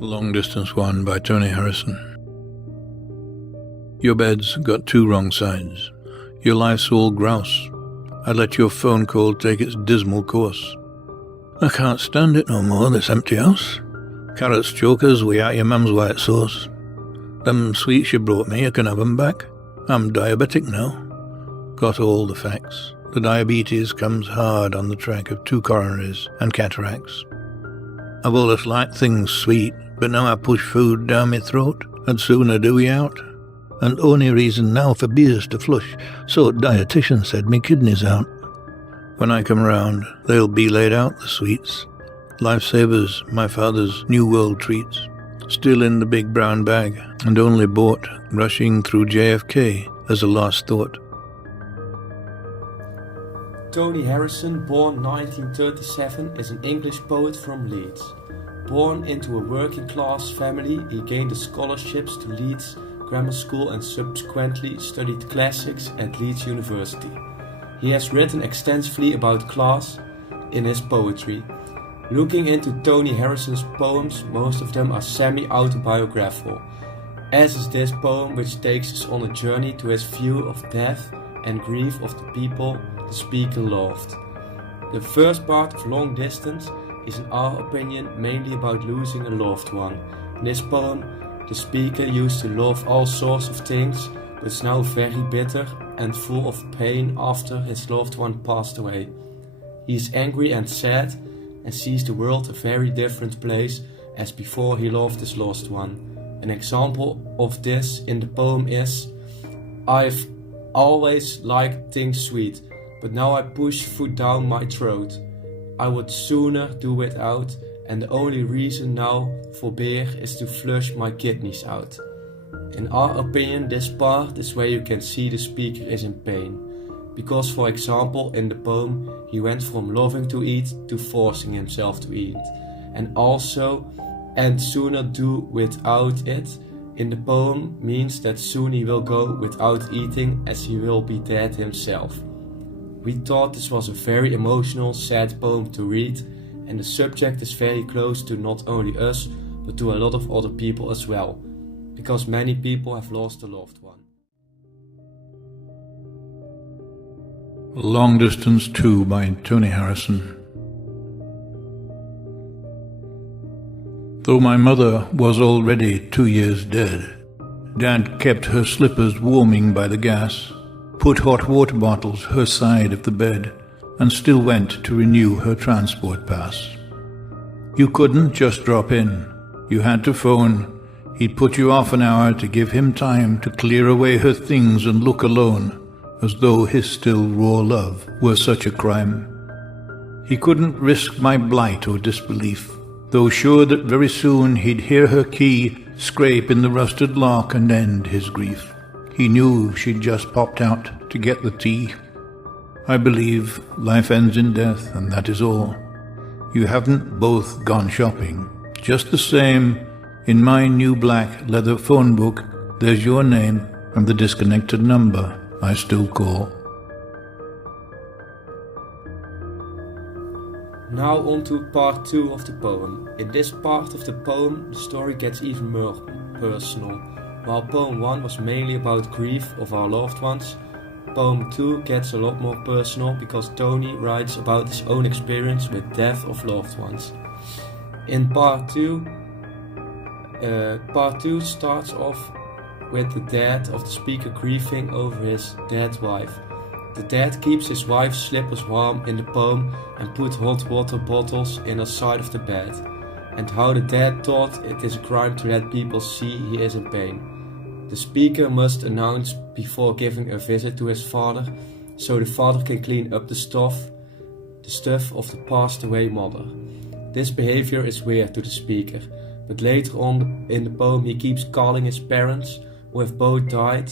Long Distance One by Tony Harrison. Your bed's got two wrong sides. Your life's all grouse. I let your phone call take its dismal course. I can't stand it no more, this empty house. Carrots chokers without your mum's white sauce. Them sweets you brought me, I can have 'em back. I'm diabetic now. Got all the facts. The diabetes comes hard on the track of 2 coronaries and cataracts. I've always liked things sweet, but now I push food down my throat, I'd sooner do we out. And only reason now for beers to flush, so dietitian said me kidneys out. When I come round, they'll be laid out, the sweets. Lifesavers, my father's New World treats. Still in the big brown bag, and only bought rushing through JFK as a last thought. Tony Harrison, born 1937, is an English poet from Leeds. Born into a working-class family, he gained scholarships to Leeds Grammar School and subsequently studied classics at Leeds University. He has written extensively about class in his poetry. Looking into Tony Harrison's poems, most of them are semi-autobiographical, as is this poem, which takes us on a journey to his view of death and grief of the people the speaker loved. The first part of Long Distance is in our opinion mainly about losing a loved one. In this poem, the speaker used to love all sorts of things, but is now very bitter and full of pain after his loved one passed away. He is angry and sad and sees the world a very different place as before he loved his lost one. An example of this in the poem is, "I've always liked things sweet, but now I push food down my throat. I would sooner do without, and the only reason now for beer is to flush my kidneys out." In our opinion, this part is where you can see the speaker is in pain. Because, for example, in the poem, he went from loving to eat to forcing himself to eat. And also, "and sooner do without it" in the poem means that soon he will go without eating as he will be dead himself. We thought this was a very emotional, sad poem to read, and the subject is very close to not only us, but to a lot of other people as well, because many people have lost a loved one. Long Distance 2 by Tony Harrison. Though my mother was already 2 years dead, Dad kept her slippers warming by the gas, put hot water bottles her side of the bed, and still went to renew her transport pass. You couldn't just drop in. You had to phone. He'd put you off an hour to give him time to clear away her things and look alone, as though his still raw love were such a crime. He couldn't risk my blight or disbelief, though sure that very soon he'd hear her key scrape in the rusted lock and end his grief. He knew she'd just popped out to get the tea. I believe life ends in death, and that is all. You haven't both gone shopping. Just the same, in my new black leather phone book, there's your name and the disconnected number I still call. Now on to part 2 of the poem. In this part of the poem, the story gets even more personal. While poem 1 was mainly about grief of our loved ones, poem 2 gets a lot more personal because Tony writes about his own experience with death of loved ones. In part 2 starts off with the dad of the speaker grieving over his dead wife. The dad keeps his wife's slippers warm in the poem and put hot water bottles in her side of the bed, and how the dad thought it is a crime to let people see he is in pain. The speaker must announce before giving a visit to his father, so the father can clean up the stuff of the passed away mother. This behavior is weird to the speaker, but later on in the poem he keeps calling his parents, who have both died.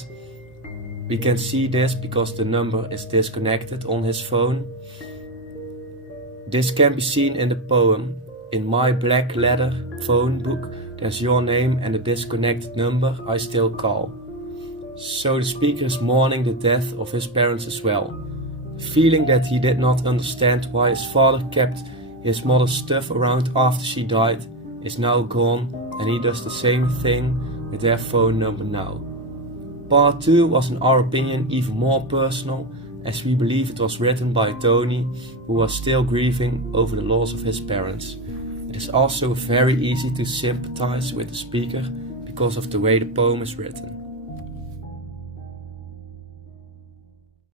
We can see this because the number is disconnected on his phone. This can be seen in the poem. In my black leather phone book, there's your name and the disconnected number I still call. So the speaker is mourning the death of his parents as well. Feeling that he did not understand why his father kept his mother's stuff around after she died is now gone, and he does the same thing with their phone number now. Part 2 was in our opinion even more personal, as we believe it was written by Tony, who was still grieving over the loss of his parents. It is also very easy to sympathize with the speaker because of the way the poem is written.